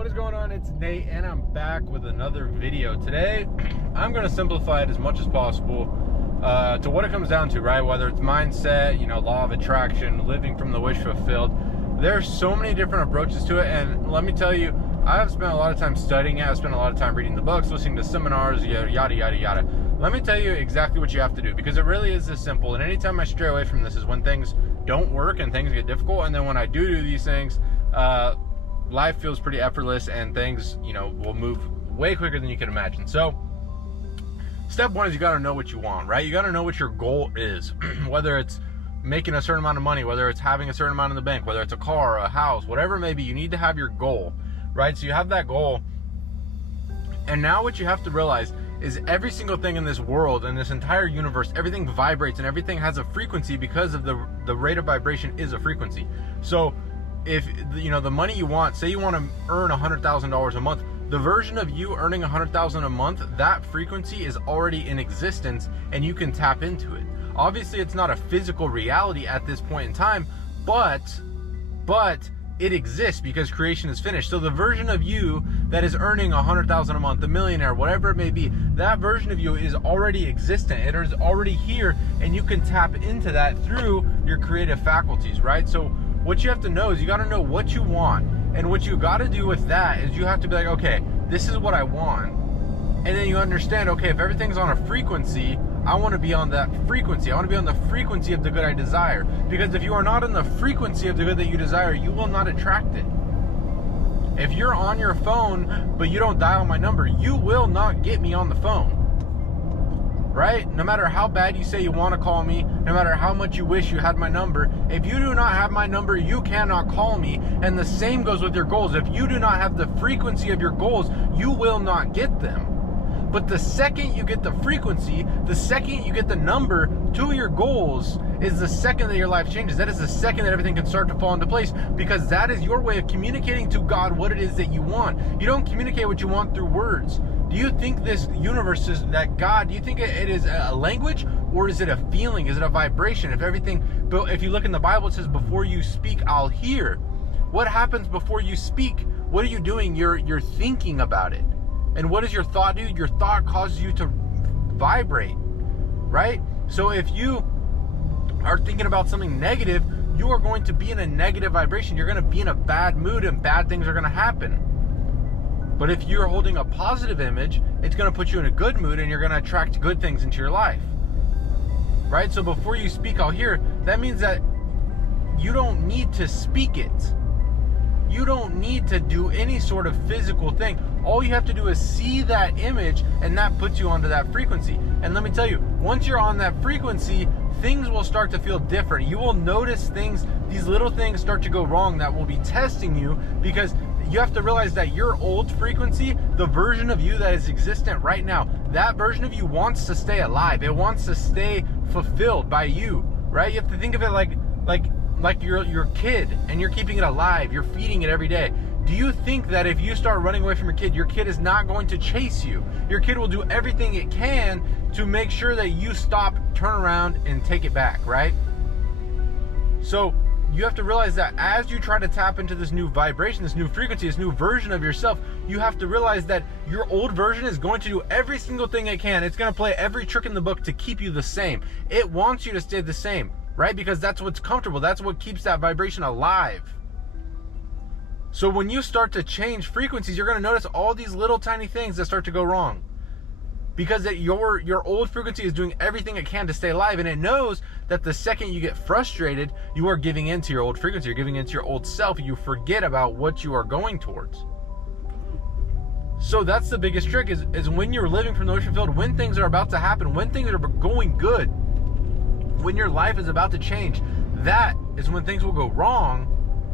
What is going on? It's Nate and I'm back with another video. Today I'm going to simplify it as much as possible to what it comes down to, right? Whether it's mindset, law of attraction, living from the wish fulfilled. There's so many different approaches to it, and let me tell you, I've spent a lot of time studying it. I've spent a lot of time reading the books, listening to seminars, yada yada yada. Let me tell you exactly what you have to do, because it really is this simple. And anytime I stray away from this is when things don't work and things get difficult. And then when I do these things, life feels pretty effortless and things, will move way quicker than you can imagine. So step one is you got to know what you want, right? You got to know what your goal is, whether it's making a certain amount of money, whether it's having a certain amount in the bank, whether it's a car, a house, whatever it may be. You need to have your goal, right? So you have that goal. And now what you have to realize is every single thing in this world, in this entire universe, everything vibrates and everything has a frequency because of the rate of vibration is a frequency. So if the money you want, say you want to earn $100,000 a month, the version of you earning $100,000 a month, that frequency is already in existence and you can tap into it. Obviously it's not a physical reality at this point in time, but it exists because creation is finished. So the version of you that is earning $100,000 a month, the millionaire, whatever it may be, that version of you is already existent. It is already here, and you can tap into that through your creative faculties, right? So what you have to know is you got to know what you want, and what you got to do with that is you have to be like, okay, this is what I want, and then you understand, okay, if everything's on a frequency, I want to be on that frequency. I want to be on the frequency of the good I desire. Because if you are not on the frequency of the good that you desire, you will not attract it. If you're on your phone, but you don't dial my number, you will not get me on the phone. Right? No matter how bad you say you want to call me, no matter how much you wish you had my number, if you do not have my number, you cannot call me. And the same goes with your goals. If you do not have the frequency of your goals, you will not get them. But the second you get the frequency, the second you get the number to your goals, is the second that your life changes. That is the second that everything can start to fall into place, because that is your way of communicating to God what it is that you want. You don't communicate what you want through words. Do you think this universe is that God, do you think it is a language, or is it a feeling? Is it a vibration? If you look in the Bible, it says, before you speak, I'll hear. What happens before you speak? What are you doing? You're thinking about it. And what does your thought do? Your thought causes you to vibrate, right? So if you are thinking about something negative, you are going to be in a negative vibration. You're going to be in a bad mood and bad things are going to happen. But if you're holding a positive image, it's going to put you in a good mood and you're going to attract good things into your life, right? So before you speak, I'll hear. That means that you don't need to speak it. You don't need to do any sort of physical thing. All you have to do is see that image, and that puts you onto that frequency. And let me tell you, once you're on that frequency, things will start to feel different. You will notice things, these little things start to go wrong that will be testing you, because you have to realize that your old frequency, the version of you that is existent right now, that version of you wants to stay alive. It wants to stay fulfilled by you, right? You have to think of it like your kid, and you're keeping it alive. You're feeding it every day. Do you think that if you start running away from your kid is not going to chase you? Your kid will do everything it can to make sure that you stop, turn around, and take it back, right? So you have to realize that as you try to tap into this new vibration, this new frequency, this new version of yourself, you have to realize that your old version is going to do every single thing it can. It's going to play every trick in the book to keep you the same. It wants you to stay the same, right? Because that's what's comfortable. That's what keeps that vibration alive. So when you start to change frequencies, you're going to notice all these little tiny things that start to go wrong. Because your old frequency is doing everything it can to stay alive, and it knows that the second you get frustrated, you are giving into your old frequency, you're giving into your old self, you forget about what you are going towards. So that's the biggest trick, is when you're living from the ocean field, when things are about to happen, when things are going good, when your life is about to change, that is when things will go wrong.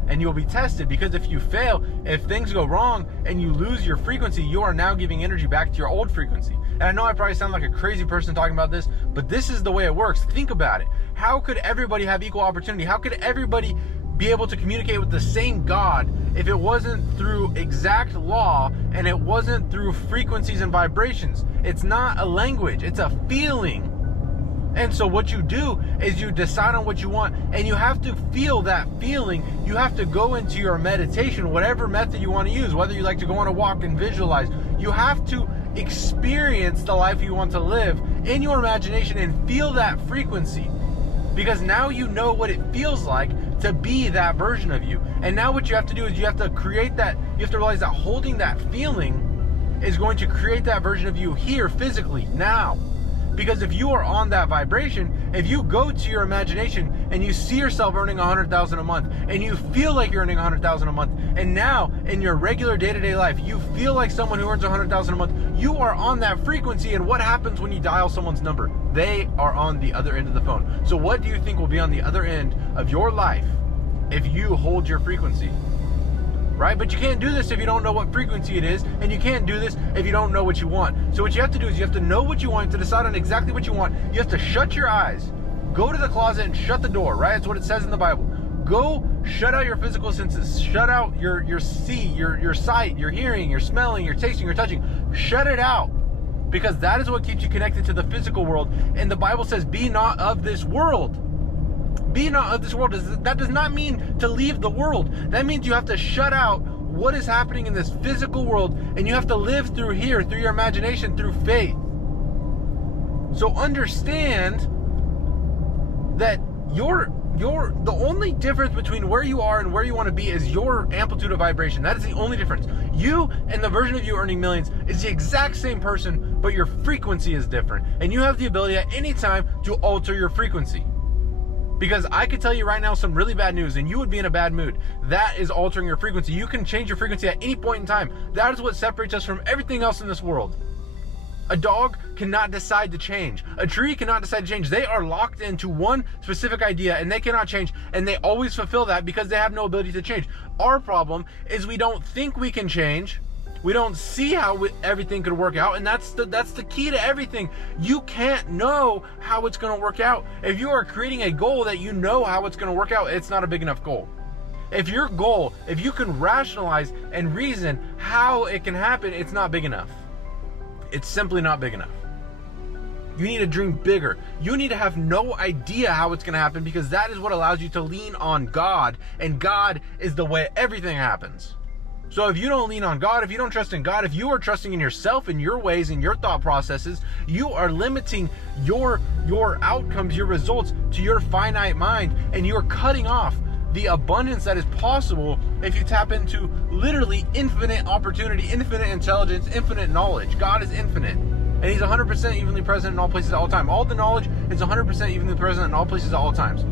And you'll be tested, because if you fail, if things go wrong and you lose your frequency, you are now giving energy back to your old frequency. And I know I probably sound like a crazy person talking about this, but this is the way it works. Think about it. How could everybody have equal opportunity? How could everybody be able to communicate with the same God if it wasn't through exact law and it wasn't through frequencies and vibrations? It's not a language, it's a feeling. And so what you do is you decide on what you want, and you have to feel that feeling. You have to go into your meditation, whatever method you want to use, whether you like to go on a walk and visualize. You have to experience the life you want to live in your imagination and feel that frequency. Because now you know what it feels like to be that version of you. And now what you have to do is you have to create that, you have to realize that holding that feeling is going to create that version of you here physically, now. Because if you are on that vibration, if you go to your imagination and you see yourself earning $100,000 a month, and you feel like you're earning $100,000 a month, and now in your regular day-to-day life, you feel like someone who earns $100,000 a month, you are on that frequency. And what happens when you dial someone's number? They are on the other end of the phone. So what do you think will be on the other end of your life if you hold your frequency? Right? But you can't do this if you don't know what frequency it is, and you can't do this if you don't know what you want. So what you have to do is you have to know what you want, to decide on exactly what you want. You have to shut your eyes, go to the closet and shut the door, right? That's what it says in the Bible. Go shut out your physical senses, shut out your sight, your hearing, your smelling, your tasting, your touching. Shut it out, because that is what keeps you connected to the physical world. And the Bible says, be not of this world. Be not of this world. That does not mean to leave the world. That means you have to shut out what is happening in this physical world, and you have to live through here, through your imagination, through faith. So understand that the only difference between where you are and where you want to be is your amplitude of vibration. That is the only difference. You and the version of you earning millions is the exact same person, but your frequency is different. And you have the ability at any time to alter your frequency. Because I could tell you right now some really bad news and you would be in a bad mood. That is altering your frequency. You can change your frequency at any point in time. That is what separates us from everything else in this world. A dog cannot decide to change. A tree cannot decide to change. They are locked into one specific idea and they cannot change, and they always fulfill that because they have no ability to change. Our problem is we don't think we can change. We don't see how everything could work out, and that's the key to everything. You can't know how it's going to work out. If you are creating a goal that you know how it's going to work out, it's not a big enough goal. If your goal, if you can rationalize and reason how it can happen, it's not big enough. It's simply not big enough. You need to dream bigger. You need to have no idea how it's going to happen, because that is what allows you to lean on God, and God is the way everything happens. So if you don't lean on God, if you don't trust in God, if you are trusting in yourself and your ways and your thought processes, you are limiting your outcomes, your results to your finite mind, and you're cutting off the abundance that is possible if you tap into literally infinite opportunity, infinite intelligence, infinite knowledge. God is infinite, and He's 100% evenly present in all places at all time. All the knowledge is 100% evenly present in all places at all times.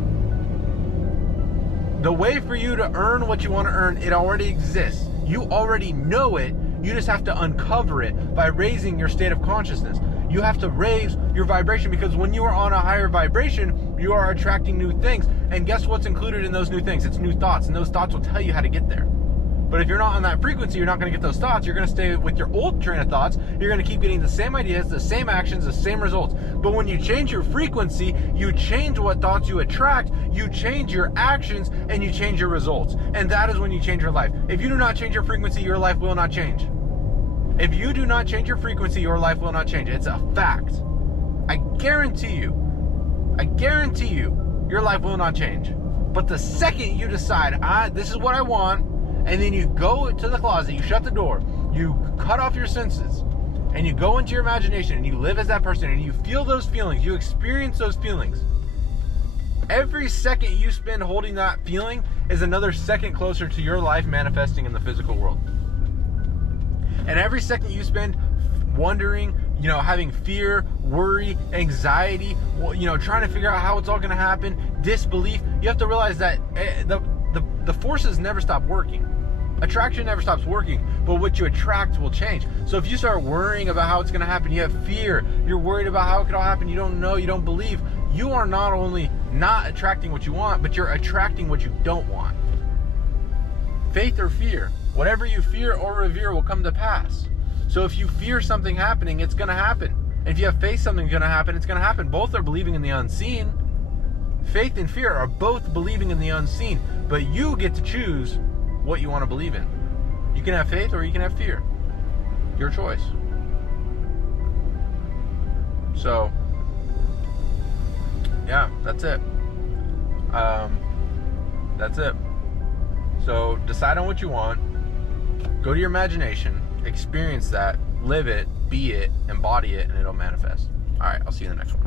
The way for you to earn what you want to earn, it already exists. You already know it. You just have to uncover it by raising your state of consciousness. You have to raise your vibration, because when you are on a higher vibration, you are attracting new things. And guess what's included in those new things? It's new thoughts, and those thoughts will tell you how to get there. But if you're not on that frequency, you're not going to get those thoughts. You're going to stay with your old train of thoughts. You're going to keep getting the same ideas, the same actions, the same results. But when you change your frequency, you change what thoughts you attract, you change your actions, and you change your results. And that is when you change your life. If you do not change your frequency, your life will not change. If you do not change your frequency, your life will not change. It's a fact. I guarantee you, your life will not change. But the second you decide, this is what I want, and then you go to the closet, you shut the door, you cut off your senses, and you go into your imagination, and you live as that person, and you feel those feelings, you experience those feelings. Every second you spend holding that feeling is another second closer to your life manifesting in the physical world. And every second you spend wondering, having fear, worry, anxiety, trying to figure out how it's all going to happen, disbelief, you have to realize that the forces never stop working. Attraction never stops working, but what you attract will change. So if you start worrying about how it's going to happen, you have fear, you're worried about how it could all happen, you don't know, you don't believe, you are not only not attracting what you want, but you're attracting what you don't want. Faith or fear, whatever you fear or revere will come to pass. So if you fear something happening, it's going to happen. And if you have faith something's going to happen, it's going to happen. Both are believing in the unseen. Faith and fear are both believing in the unseen, but you get to choose what you want to believe in. You can have faith or you can have fear. Your choice. So, yeah, that's it. That's it. So decide on what you want. Go to your imagination, experience that, live it, be it, embody it, and it'll manifest. All right, I'll see you in the next one.